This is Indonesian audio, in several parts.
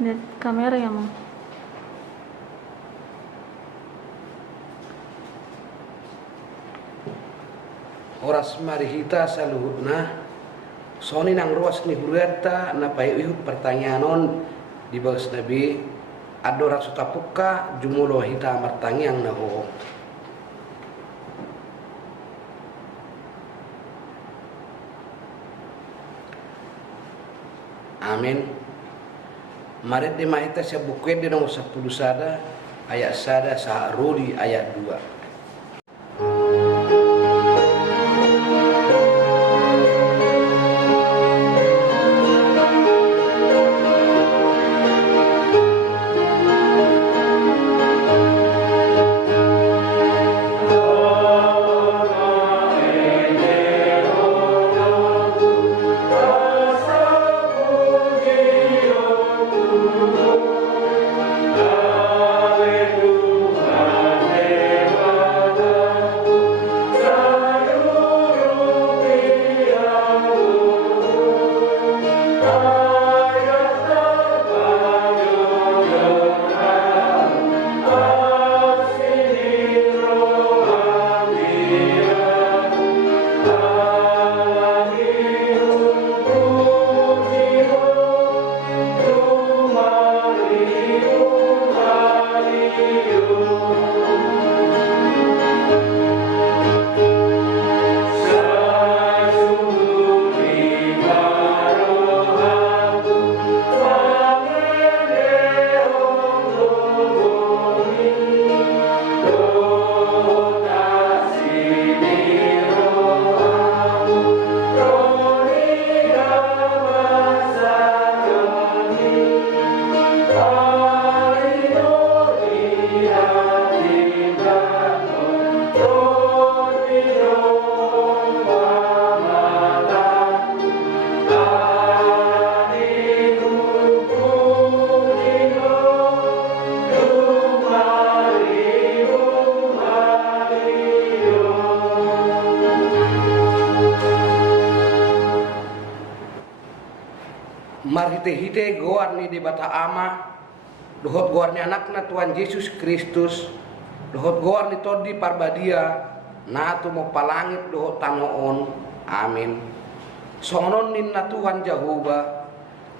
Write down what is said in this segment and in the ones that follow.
Lihat kamera ya, Mang. Oras marihita saluhutna soni nang ruas ni hureta na payu pertanyaan di bagas nabi adora sutapuka jumulo hita martangyang na ho. Amin. Marit di mahita sa bukid di nomor 10 sada ayat sada sa Rudi ayat 2. Marhite-hite goar ni di bata ama dohot goar ni anakna Tuhan Yesus Kristus dohot goar ni todi parbadia na tu mo palangit dohot tanoon. Amin. Songonon ninna Tuhan Jehovah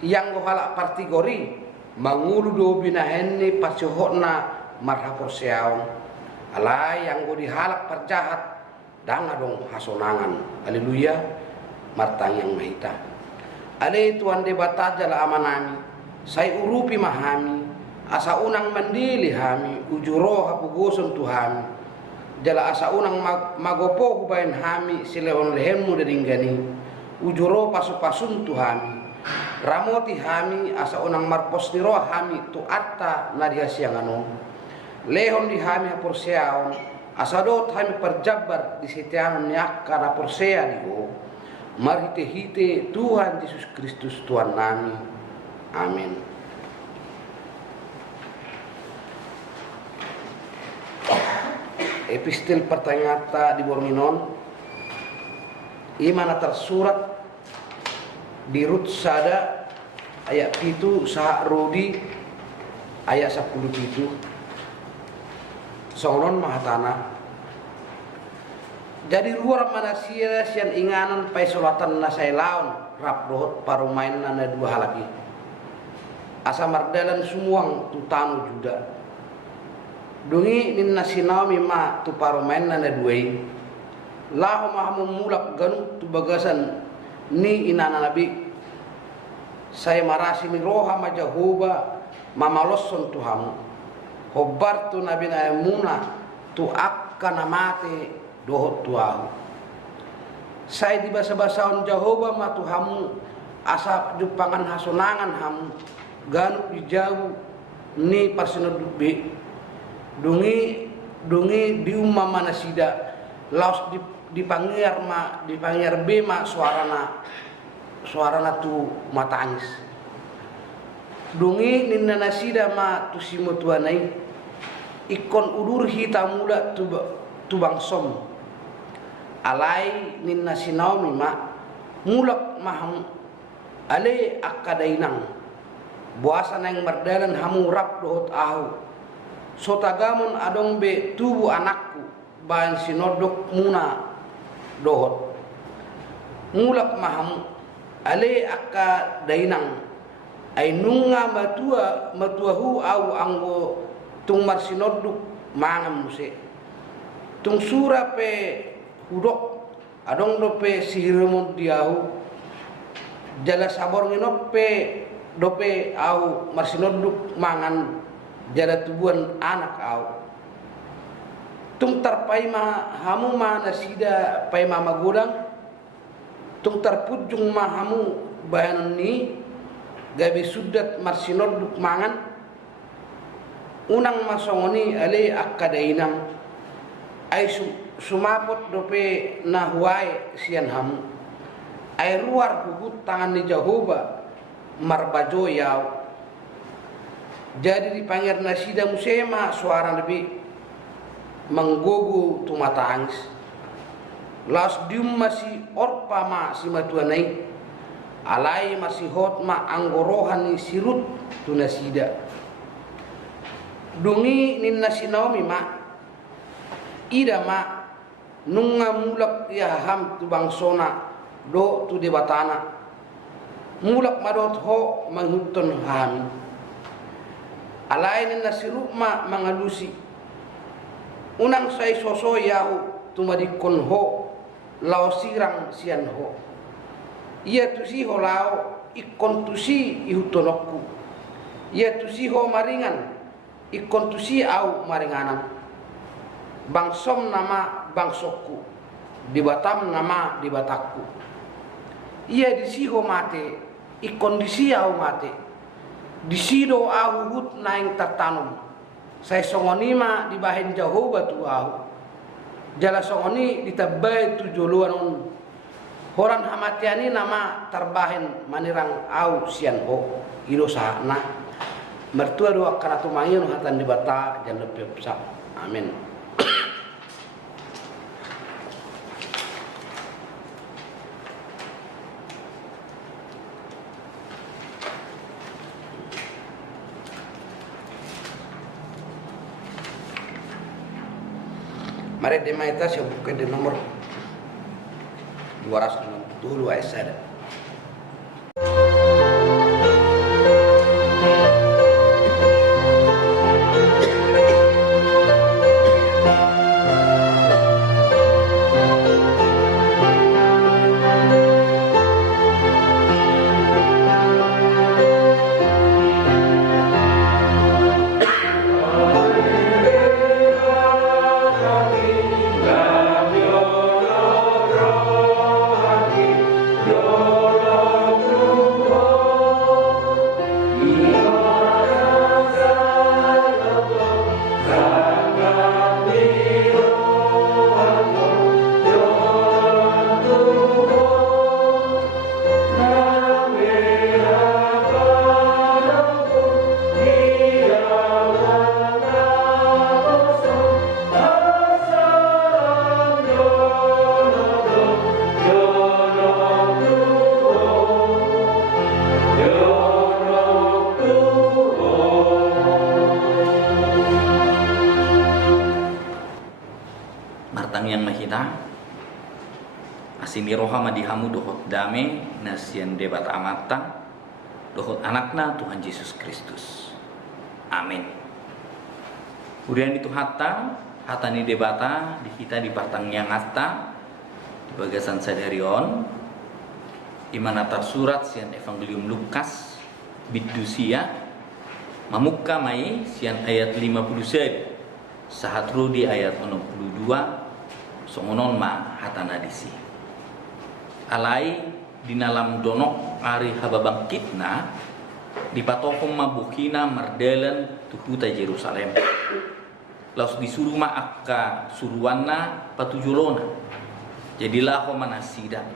yang gohala partigori mangulu do binahenni pasohotna marhapor seaon alai yang go dihalak perjahat danga dong hasonangan. Haleluya. Martang yang mahita ale Tuhan de batajala amanami sai urupi mahami asa unang mandili hami ujuro hapugoson tuhami jala asa unang magopo hubain hami silewon lehenmu daringgani ujuro pasu-pasun tuhami ramoti hami asa unang marpos niro hami tu atta nadia siangano lehon di hami haporseaon asa dot hami perjabar di setianan yakka na porsea digo. Marhite-hite Tuhan Yesus Kristus Tuhan nami. Amin. Epistel pertanyata di Borminon imana tersurat di Rut sada ayat itu saha Rudi ayat 10 itu songon mahatana. Jadi luar manusia sian inganan pai solatan na say laon rap rohot parumain na dua halaki asa mardalan sumuang tu tanu juda dungi nin nasinaw ma tu parumain na duai laho mahamu mulak ganu tu bagasan ni inana nabi saya marasi mi roha ma Jehovah mamalosson tuhamu hobbar tu nabi na muna tu akka na mate dohot tuahu saya di basa-basaon Jehovah matu hamu asap jupangan hasonangan hamu ganu dijauh ni parsino dubbe dungi di umma mana sida laos di pangiar be ma suarana tu matangis dungi ninna nasida ma tu simo tuanai ikon udur hitamula tu bangsom alai ninna sinaumi ma mulak maham ale akadainang buasa nang mardalan hamu rap dohot ahu. Sotagamon adong be tubuh anakku bahan sinodok muna dohot. Mulak mahamu ale akka dainang ay nunga matuahu au anggo tung marsinoduk mangam muse. Tung sura pe hudok adong dope sihiremon diahu jala sabor nginope dope au marsinoduk mangan jala tubuan anak au. Tung tarpai ma hamu ma nasida pai mama godang tung tarpujung ma hamu bayanan ni gabi sudat marsinoduk mangan unang masongoni ale akkadainang ay sumapot dope na huwai sian hamu ay ruar hugut tangan ni Jehovah marbajo yaw. Jadi dipanggil nasida musema suara lebih menggogo tumatangis. Las dium masih orpa ma si matuanai alai masih hot ma anggorohan ni sirut tu nasida. Dungi nin nasinaomi ma ida ma nunga mulak ya ham tu bangsona do tu debatana mulak madot ho manghutun hami alai nin nasiru ma mangalusi unang sai soso yahu tumadikon ho lao sirang sian ho ia tusi ho lao ikon tusi ihutonokku ia tusi ho maringan ikon tusi au maringanan bangsom nama bangsokku di Batam nama di Batakku ia disiho mate ikon disi au mate disido au hut naing tertanum saya songonima di bahen Jehovah tu au jala songoni ditabai tu joluan on horan hamatiani nama terbahen manirang au sian ho ilo sahna mertua doa karatu mayun hatan di bata jan lebih besar amin. Mari di maita saya buka di nomor 260 ayat 1. Asini rohama dihamu dohot dame nasian debat amata dohot anakna Tuhan Yesus Kristus. Amin. Kemudian itu hata ni debata di kita di partang yang hata di bagasan sadarion imanata surat sian Evangelium Lukas bidusia mamukka mai sian ayat 51 sahatru di ayat 62 songonon ma hatana disi alai di dalam donok ari hababangkitna di patokom mabukina mardalan tuhuta Yerusalem laus disuruh ma akka suruanna patujulona jadilah ko manasida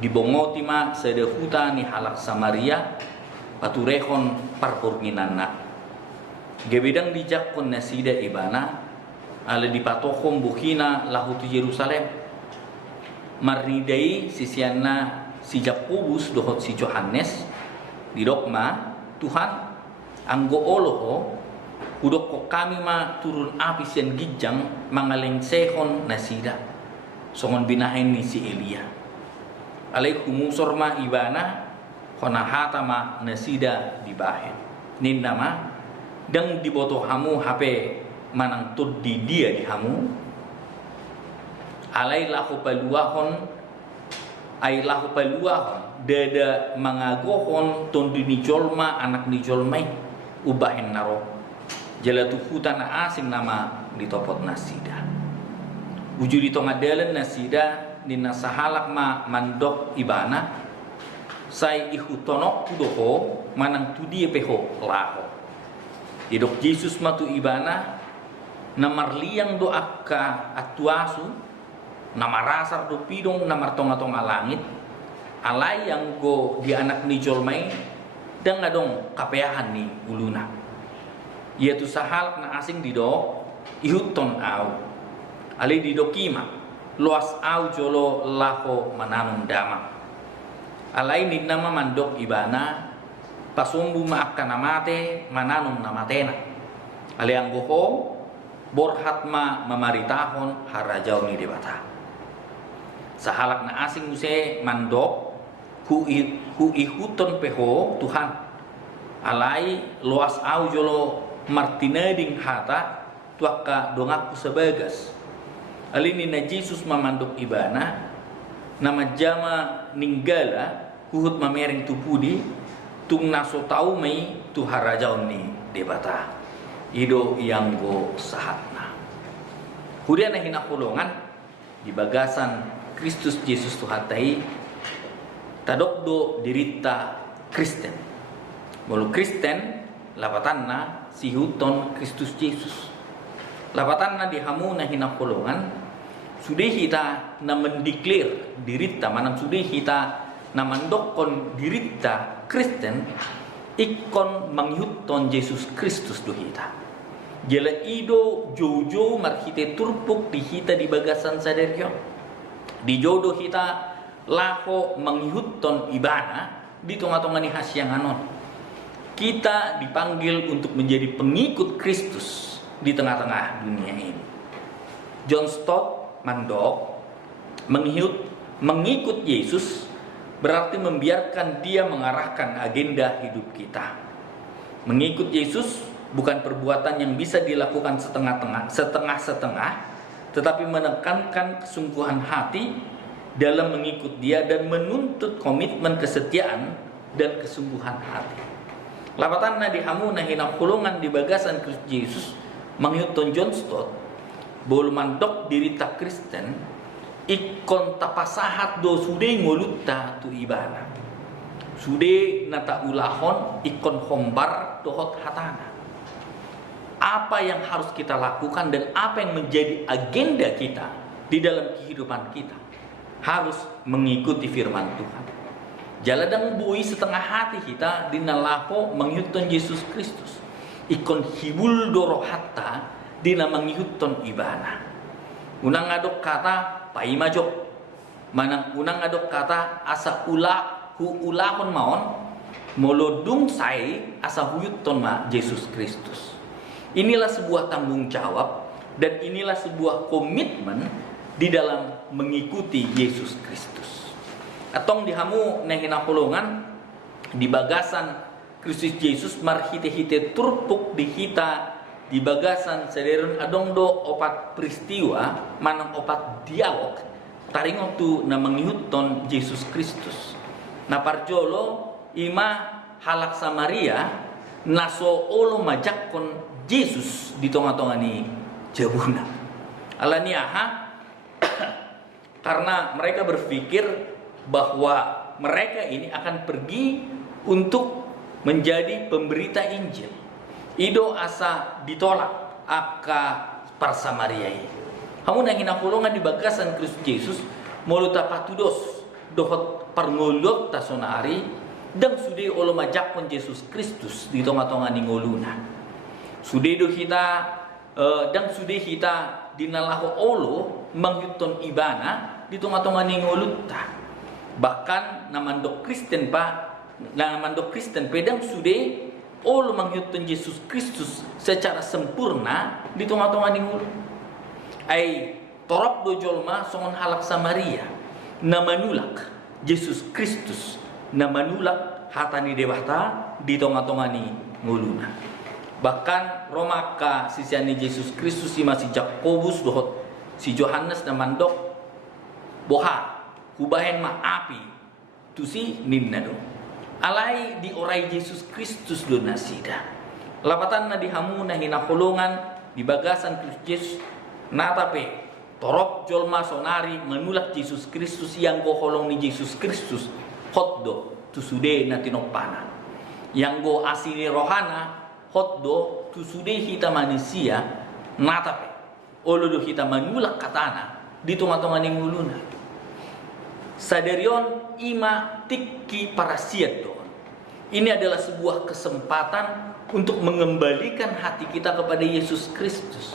dibongoti ma sedehuta ni halak Samaria paturehon parpurginanna gebedang dijakon nasida ibana ala di patokom bukina lahutu Yerusalem maridai sisianna si Jakobus dohot si Johannes di dogma Tuhan anggo oloho udok ko kami ma turun api sian gijang mangaleng sehon nasida songon binahen ni si Elia alai kumusor ma ibana kona hata ma nasida di bahen ninda ma dang diboto hamu hape manang tud di dia di hamu alai lahu paluahon ay lahu paluahon dada mangagohon tondi ni jolma anak ni jolmai ubahin naro jalatu hutan asing nama ditopot nasida wujud di tonga dalan nasida nina sahalak ma mandok ibana sai ihutonok kudoho manang tudie peho laho idok Yesus matu ibana namarliang do akka atuasu namarasar do pidong namar tonga-tonga langit alay yang go di anak ni jolmai dan ngadong kapeahan ni uluna yaitu sahal na asing dido ihuton au alay dido kima luas au jolo laho mananong dama alay ni nama mandok ibana pasumbu maakka namate mananong namatena alay ang goho borhat ma mamaritahon harajaw ni debata sahalak na asing muse mandok hu ihuton peho Tuhan alai luas au jolo martineding hata tuaka dongakku sebagas alini na Jesus mamandok ibana nama jama ninggala kuhut mamereng tupudi tung naso tau mai tu harajaw ni debata ido yang go sahatna hudian na hinakulongan di bagasan Kristus Yesus Tuhatai tadokdo dirita Kristen mulu Kristen lapatanna sihuton Kristus Yesus lapatanna dihamu na hinakulongan sudah kita na mendeklar dirita manam sudah kita na mandokon dirita Kristen ikon manghuton Yesus Kristus do kita jela ido jojo marhite turpuk di kita di bagasan saderyo di jodoh kita laho manghuton ibana di tonga-tonga ni hasyanganon kita dipanggil untuk menjadi pengikut Kristus di tengah-tengah dunia ini. John Stott mandok mengikut Yesus berarti membiarkan dia mengarahkan agenda hidup kita. Mengikut Yesus bukan perbuatan yang bisa dilakukan setengah-setengah, tetapi menekankan kesungguhan hati dalam mengikut dia dan menuntut komitmen kesetiaan dan kesungguhan hati. Lapatan na dihamu na hinakulungan di bagasan Kristus Yesus menghitung John Stott bolu mandok dirita Kristen ikon tapasahat do sude ngolutta tu ibana sude nata ulahon ikon hombar dohot hatana apa yang harus kita lakukan dan apa yang menjadi agenda kita di dalam kehidupan kita harus mengikuti firman Tuhan. Jaladang bui setengah hati kita dinalaho menghitung Yesus Kristus. Ikon hibul doro hatta dina menghitung ibana. Unang adok kata paimajok. Manang unang adok kata asa ulahon maon molodung sai asa huyuton ma Yesus Kristus. Inilah sebuah tanggung jawab dan inilah sebuah komitmen di dalam mengikuti Yesus Kristus. Atong dihamu na hinakulungan di bagasan Kristus Yesus marhite-hite turpuk di kita di bagasan sederun adong do opat peristiwa manang opat dialog taringok tu na menghiuton Yesus Kristus. Na parjolo ima halak Samaria naso olo majakkon Yesus di tonga-tonga ni jabuna. Alani aha karena mereka berpikir bahwa mereka ini akan pergi untuk menjadi pemberita Injil. Ido asa ditolak aka par Samaria ini. Hamu na hinakulungan di bagasan Kristus Yesus moluta patudos dohot parngolot tasonari dan sude olo majakon Yesus Kristus di tonga-tonga ni ngoluna. Sude do kita dan sude kita dinalaho olo manghiuton ibana di tonga-tonga ni ngoluta. Bahkan namandok Kristen pa na mandok Kristen pedang sudah olo mangyutun Yesus Kristus secara sempurna di tengah-tengah ningul. Ai torop do jolma songon halak Samaria na manulak Yesus Kristus na manulak hatani dewata di tengah-tengah ni nguluna. Bahkan Roma ka sisiani Yesus Kristus si masih Jakobus dohot si Yohanes na mandok boha hubahen ma api tu si ninna do. Alai di orai Yesus Kristus do nasida. Lapatan na dihamu na hinakulungan di bagasan Kristus natape torok jolma sonari menulak Yesus Kristus yang goholong ni Yesus Kristus hotdo tu sude na tinopana. Yang go asili rohana hotdo tu sude hita manusia natape olodo hita menulak katana di tengah-tengah ning uluna. Sadarion ima tiki parasiat doon. Ini adalah sebuah kesempatan untuk mengembalikan hati kita kepada Yesus Kristus.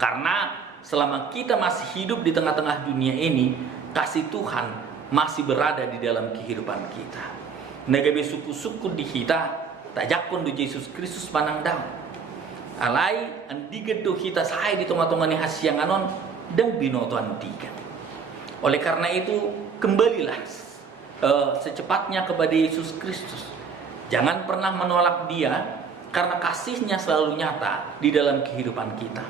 Karena selama kita masih hidup di tengah-tengah dunia ini, kasih Tuhan masih berada di dalam kehidupan kita. Nagabe suku-suku di kita tajakon do Yesus Kristus panang daun. Alai andiget do kita sahay di tengah-tengah ni hasyanganon dan binoto andigan. Oleh karena itu, kembalilah secepatnya kepada Yesus Kristus. Jangan pernah menolak Dia, karena kasih-Nya selalu nyata di dalam kehidupan kita.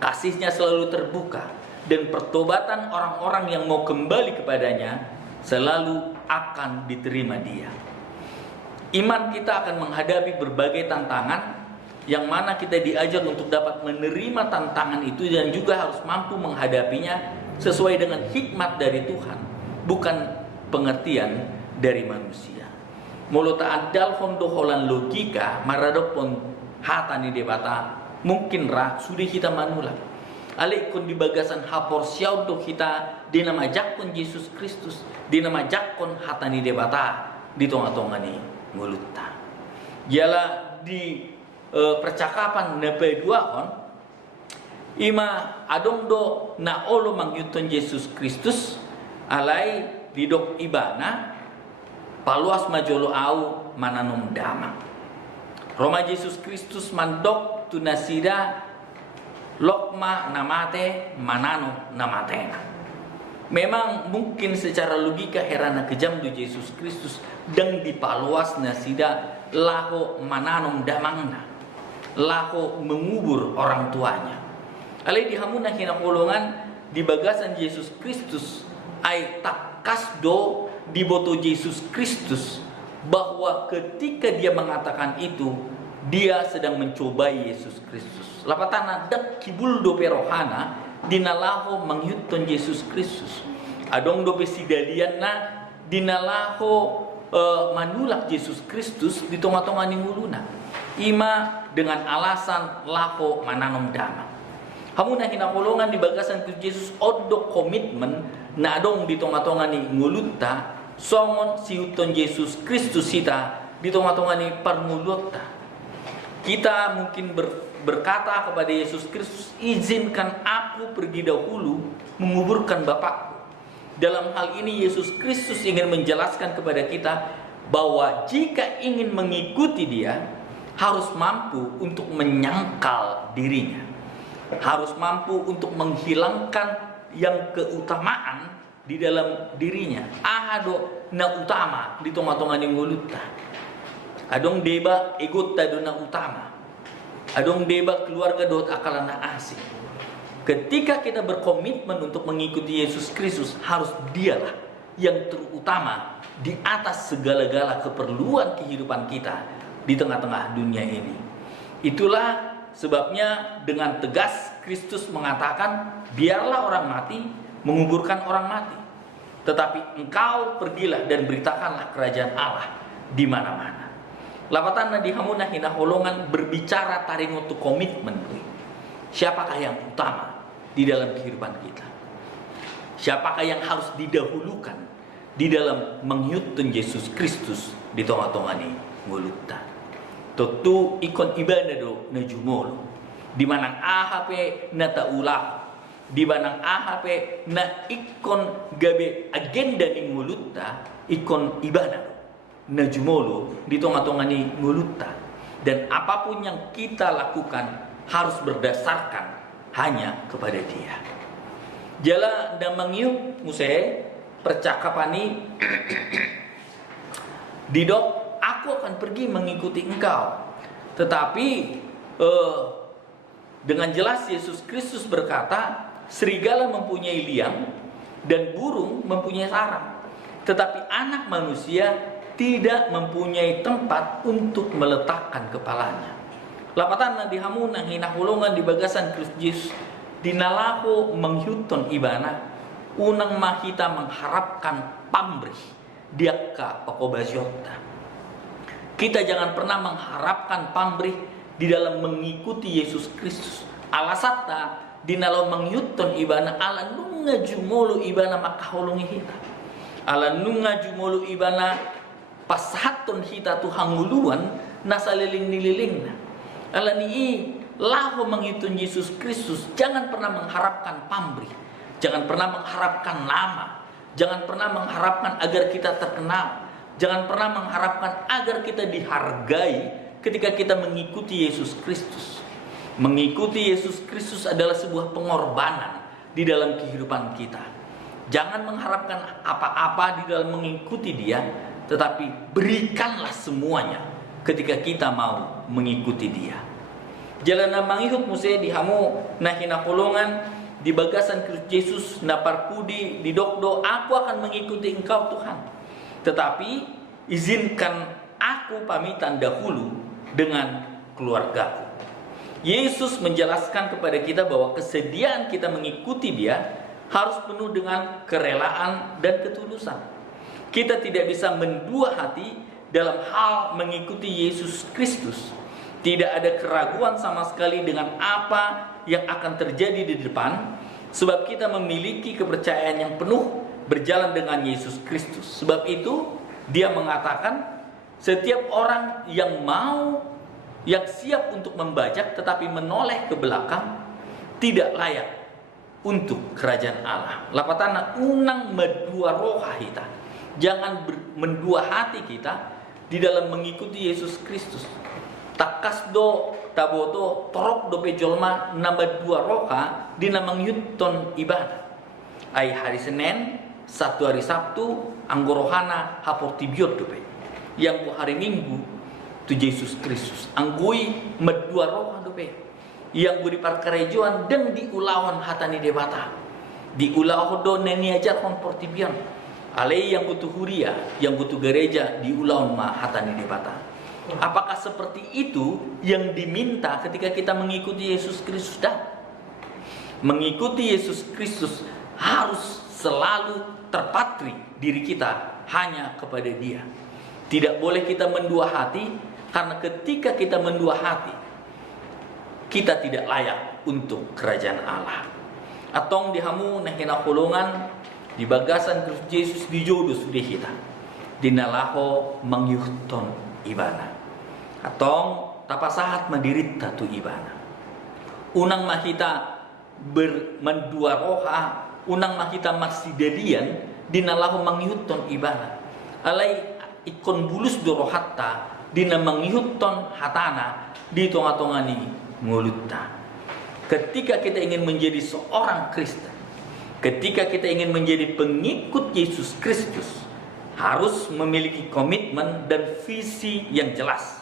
Kasih-Nya selalu terbuka, dan pertobatan orang-orang yang mau kembali kepadanya selalu akan diterima Dia. Iman kita akan menghadapi berbagai tantangan, yang mana kita diajar untuk dapat menerima tantangan itu dan juga harus mampu menghadapinya sesuai dengan hikmat dari Tuhan, bukan pengertian dari manusia. Mulu ta'addal hondo holan logika maradopon hatani debata mungkin ra sudah kita manula. Alik kun di bagasan hapor siau do kita dinamajakon Yesus Kristus, dinamajakon hatani debata di tonga-tonga ni mulutta. Jala di percakapan nepe dua on ima adong do na olo mangyuton Yesus Kristus alai didok ibana paluas majolo au mananom damang. Roma Yesus Kristus mandok tunasida lokma namate manano namatena. Memang mungkin secara logika herana kejam do Yesus Kristus dan dipaluas nasida laho mananom damangna, laho mengubur orang tuanya. Alai dihamuna hinakulungan di bagasan Yesus Kristus ai takasdo di boto Yesus Kristus, bahwa ketika dia mengatakan itu dia sedang mencobai Yesus Kristus. Lapatana dak kibul do perohana dinalaho mangyuton Yesus Kristus. Adong do pesidalianna dinalaho manulak Yesus Kristus di tengah-tengah ninguluna. Ima dengan alasan laho mananom damang. Hamuna hinakulungan di bagasan Yesus odok komitmen na adong di tengah-tengah ni nguluta songon siuton Yesus Kristus kita di tengah-tengah ni parnguluta. Kita mungkin berkata kepada Yesus Kristus, izinkan aku pergi dahulu menguburkan Bapakku. Dalam hal ini Yesus Kristus ingin menjelaskan kepada kita bahwa jika ingin mengikuti Dia harus mampu untuk menyangkal dirinya, harus mampu untuk menghilangkan yang keutamaan di dalam dirinya. Ahado na utama di tengah-tengah ninguluta. Adong deba egot tado na utama. Adong deba keluarga dot akalana asing. Ketika kita berkomitmen untuk mengikuti Yesus Kristus, harus Dialah yang terutama di atas segala-gala keperluan kehidupan kita di tengah-tengah dunia ini. Itulah sebabnya dengan tegas Kristus mengatakan, biarlah orang mati menguburkan orang mati, tetapi engkau pergilah dan beritakanlah kerajaan Allah di mana-mana. Lapatan di hamuna hinaholongan berbicara taringotu komitmen. Siapakah yang utama di dalam kehidupan kita? Siapakah yang harus didahulukan di dalam menghiutun Yesus Kristus di tengah-tengah ni ngulutan? Tentu ikon ibadah do na jumolo. Di manang AHP na taulah, di manang AHP na ikon gabe agenda ni ngulutta ikon ibadah do. najumolo di tonga-tongani ngulutta. Dan apapun yang kita lakukan harus berdasarkan hanya kepada Dia. Jala dan mengiup museh percakapan ini didok, aku akan pergi mengikuti engkau. Tetapi dengan jelas Yesus Kristus berkata, serigala mempunyai liang dan burung mempunyai sarang, tetapi anak manusia tidak mempunyai tempat untuk meletakkan kepalanya. Lapatan na dihamu nang hinahulungan di bagasan Kristus dinalako menghiuton ibana unang mahita mengharapkan pamrih diakka pakobasyota. Kita jangan pernah mengharapkan pamrih di dalam mengikuti Yesus Kristus. Alasata dinalo menghiuton ibana ala nunga jumolo ibana makahulungi hita. Ala nunga jumolo ibana pasaton hita tu hanguluan nasa liling-nililing. Ala ni laho menghitung Yesus Kristus, jangan pernah mengharapkan pamrih, jangan pernah mengharapkan nama, jangan pernah mengharapkan agar kita terkenal, jangan pernah mengharapkan agar kita dihargai ketika kita mengikuti Yesus Kristus. Mengikuti Yesus Kristus adalah sebuah pengorbanan di dalam kehidupan kita. Jangan mengharapkan apa-apa di dalam mengikuti Dia, tetapi berikanlah semuanya ketika kita mau mengikuti Dia. Jalan na mangihut museh dihamu na hinakulungan di bagasan Kristus Yesus na parpudi di dokdo, aku akan mengikuti engkau Tuhan. Tetapi izinkan aku pamitan dahulu dengan keluargaku. Yesus menjelaskan kepada kita bahwa kesediaan kita mengikuti Dia harus penuh dengan kerelaan dan ketulusan. Kita tidak bisa mendua hati dalam hal mengikuti Yesus Kristus. Tidak ada keraguan sama sekali dengan apa yang akan terjadi di depan, sebab kita memiliki kepercayaan yang penuh berjalan dengan Yesus Kristus. Sebab itu Dia mengatakan, setiap orang yang siap untuk membajak tetapi menoleh ke belakang tidak layak untuk kerajaan Allah. Lapatana unang medua roha kita. Jangan mendua hati kita di dalam mengikuti Yesus Kristus. Takas do taboto torok do pejolma nambah dua roka di namang yuton ibadah. Ai hari Senin, satu hari Sabtu, anggorohana haportibiot dope. Yang ku hari Minggu tu Yesus Kristus. Anggui medua roka dope. Yang ku di parkarejoan dan di ulawan hatani debata. Di ulawan do neni ajar kon portibion. Alei yang butuh huria, yang butuh gereja di ulawan ma hatani debata. Apakah seperti itu yang diminta ketika kita mengikuti Yesus Kristus? Dan mengikuti Yesus Kristus harus selalu terpatri diri kita hanya kepada Dia. Tidak boleh kita mendua hati, karena ketika kita mendua hati, kita tidak layak untuk kerajaan Allah. Atong dihamu nahina kolongan di bagasan Kristus Yesus dijodoh sudah kita. Dinalaho mangyuhton ibana. Atong tapasahat mendirita tu ibana. Unang mahita mendua roha, unang mahita marsidelian dinalaho mangyuhton ibana. Alai ikon bulus dorohatta dina mangyuhton hatana di tonga-tongani ngulutta. Ketika kita ingin menjadi seorang Kristen, ketika kita ingin menjadi pengikut Yesus Kristus, harus memiliki komitmen dan visi yang jelas.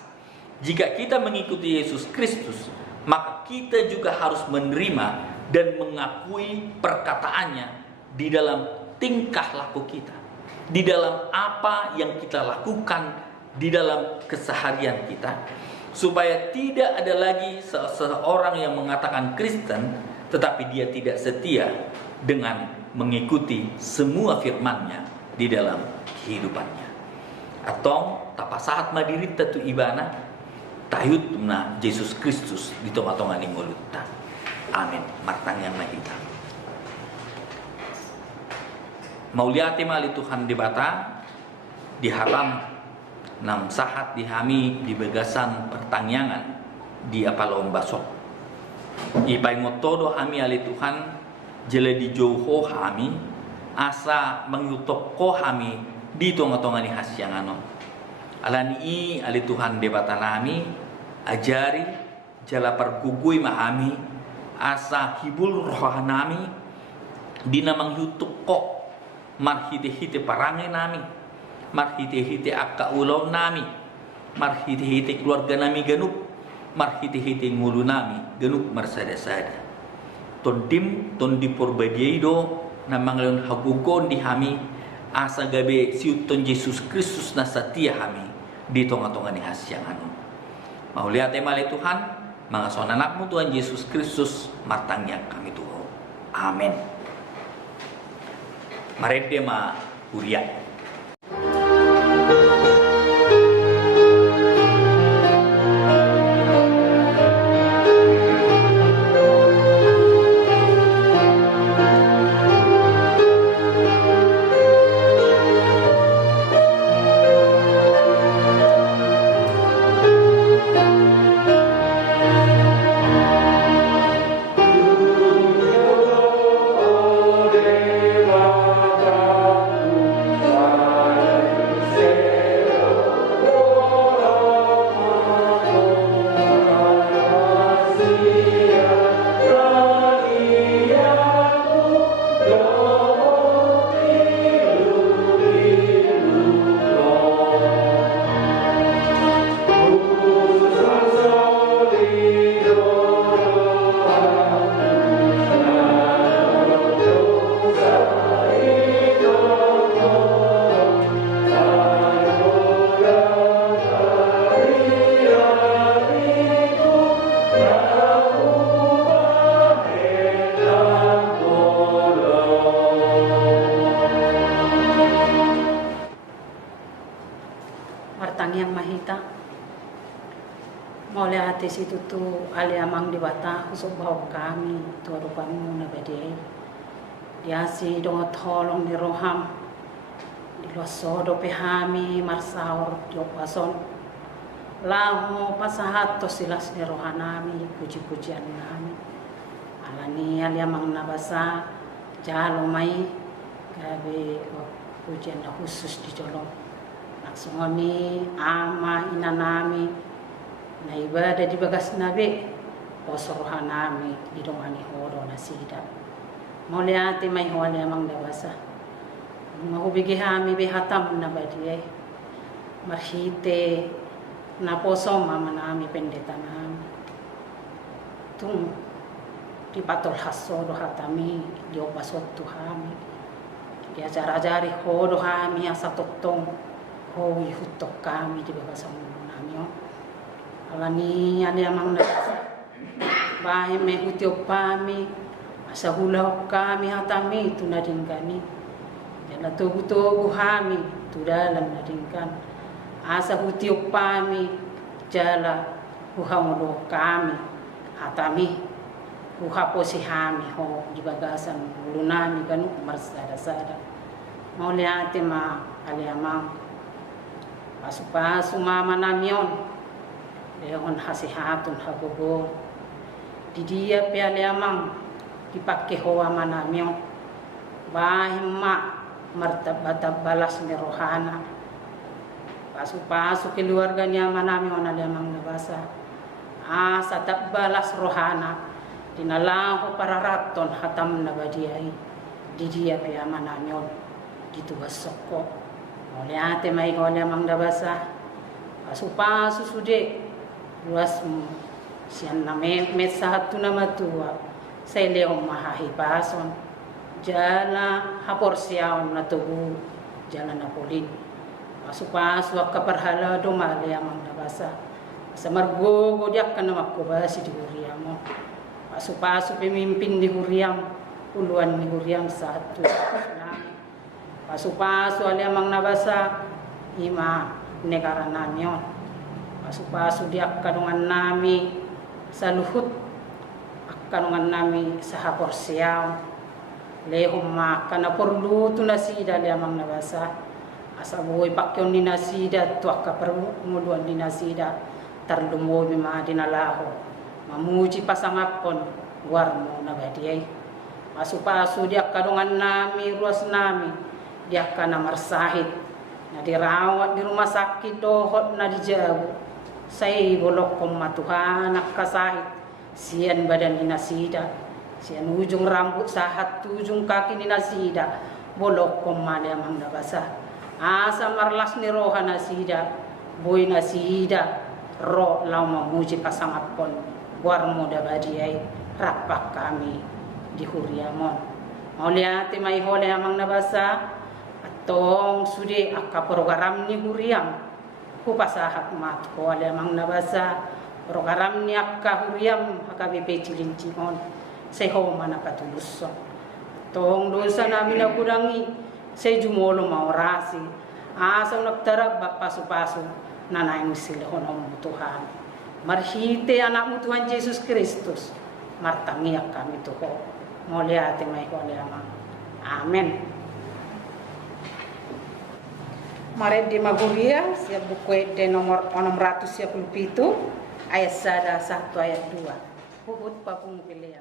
Jika kita mengikuti Yesus Kristus, maka kita juga harus menerima dan mengakui perkataannya di dalam tingkah laku kita, di dalam apa yang kita lakukan di dalam keseharian kita, supaya tidak ada lagi seseorang yang mengatakan Kristen tetapi dia tidak setia dengan mengikuti semua firman-Nya di dalam kehidupannya. Atau tapasahat madirita tu ibana tayut na Yesus Kristus di tonga-tonga ni ngulutta. Amin. Martang yang mahita. Mauliati mali Tuhan dibata di halam nam sahat dihami di begasan pertanyaan di apalom basok. Ipai ngotodo hami ali Tuhan jele di jauho hami asa mengyutop ko hami di tonga-tonga ni hasyanganon. Alani ali Tuhan debata nami ajari jala pergugui mahami asa hibul rohanami dina manghutuk kok marhite-hite parangai nami, marhite-hite akka ulau nami, marhite-hite keluarga nami ganuk, marhite-hite ngulu nami ganuk marsada-sada. Tondim tondi porbadiaido na mangalon hagugon di hami asa gabe siuton Yesus Kristus na satia hami di tonga-tonga ni hasyang anu. Maulihat emale Tuhan, mga sonanakmu Tuhan Yesus Kristus matangnya kami Tuhan. Amin. Marede ma uriat. Martangiang mahita mole ate situ tu ale amang di bata kusuk bau kami tu rupamu na bade diasi dong tolong di roham di losodo pehami marsaur jok pason lahu pasahat to silas ni rohanami puji-pujian nami alani ale amang na basa jalo mai gabe pujian na khusus di jolong sungoni ama inanami na ibadah di bagas nabi posorohanami di dongani hodo nasida moliati mai hole amang dawasa mahubigi hami behatam na badie marhite na posom mama nami pendeta nami tung di patol hasodo hatami di opasot tuhami di ajar-ajari hodo hami asa totong howi hutok kami di bawah nami alani ane amang nasa bahe me hutio pami asa hula kami hatami tu nadingkani jala togu hami tu dalam nadingkan asa hutio pami jala huhamodo kami hatami huhaposi hami ho di bagasan ulunami kanu marsada-sada mau lihat ma ali amang pasu-pasu mama namion leon hasihatun hagogo di dia piale amang dipakai hoa manamion bahima martabata balas ni rohana pasu-pasu keluarganya manamion ale amang nabasa asa tak balas rohana dinalahu para raton hatam nabadiai di dia piale manamion gitu basoko oleh ate mai oleh amang dabasa pasu-pasu sude luas sian name satu nama tua saya leo mahahi pason jala hapor siaon na tugu jala napolin pasu-pasu akaparhala do male amang dabasa samargo diak kana makubasi di huriamo pasu-pasu pemimpin di huriam puluhan di huriam satu pasu-pasu ali amang nabasa ima negara namion pasu-pasu dia kadungan nami saluhut kadungan nami sahapor siaw lehum makana perlu tu nasida ali amang nabasa asa boy pakyon ni nasida tu akka perlu muluan di nasida tarlumo bima dinalaho mamuji pasangapon warmo nabadiai pasu-pasu dia kadungan nami ruas nami dia kana marsahid Na dirawat di rumah sakit dohot na dijauh. Saya bolok koma Tuhan nak kasahit. Sian badan inasida. Sian ujung rambut sahat ujung kaki inasida. Bolok koma dia mang nabasa. Asa marlas ni roha nasida. Boy nasida. Roh lau memuji pasangat pon. Guarmo dabadiai. Rapak kami di Huriamon. Mau lihat mai hole amang nabasa. Tong sude akka program ni huriam ku pasahat mat ko ale mang nabasa program ni akka huriam akka BP cilincingon seho mana katulus tong dosa namin na kurangi se jumolo maorasi asa nagtarab pasu-pasu nanayang silhon ang Tuhan marhite anak mo Tuhan Jesus Kristus martangiyak kami tuho mo liate may ko ale amang amen. Mari di Maguria, siap buku de nomor 677, ayat 1 ayat 2. Hubut papung pilihan.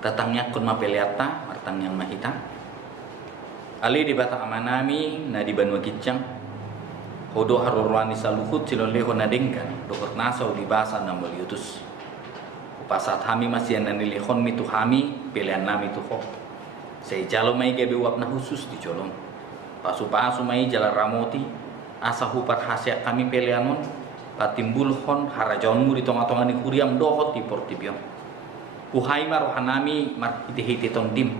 Tatangnya kun mapeliata martang yang mahita ali di bata amanami na di banua kicang hodo harurwani saluhut silon leho nadengkan dokot nasau di basa na moliutus upasat hami masih nani lehon mitu hami pilihan nami tu ho sei jalo mai gebe wap na khusus di colong pasu mai jala ramoti asa hupat hasia kami pilihanon patimbul hon harajonmu di tonga-tonga ni kuriam dohot di portibion Kuhai mar hanami mar hiti tong dim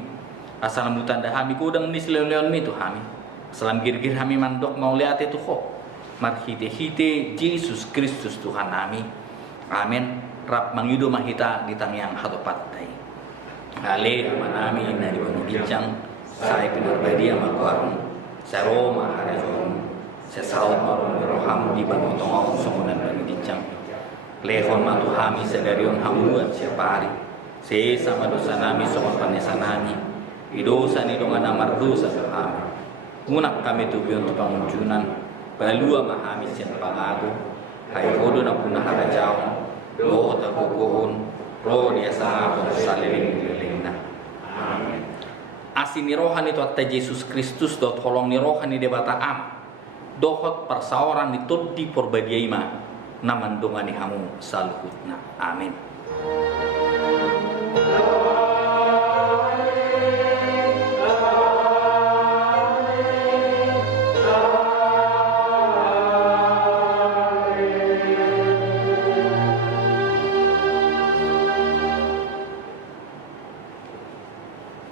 asal mutan dah hami kudang nis leon mi tu hami salam gir hami mandok mau lihat itu kok mar hiti Jesus Kristus Tuhan nami amin rap mangido mahita di tangyang hatopat tay ale manami na di banu gincang sai pinarbadi ama kuarong sa Roma harajon sa saud maron roham di banu tong songonan banu gincang lehon matu hami sedarion hamuan siapa hari se sama dosa nami sama panesa nami idosa ni dong ana dosa kami unak kami tu bion tu pangunjunan balua mahami sian pangago hai hodo na punah ada jauh lo ta kukuhun ro dia sa pun salilin lilina amin asini rohani tu atta Jesus Kristus dot tolong ni rohani de bata am dohot persawaran ni di porbadiaima naman dongani hamu saluhutna amin.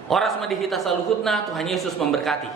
Oras madihita saluhutna Tuhan Yesus memberkati.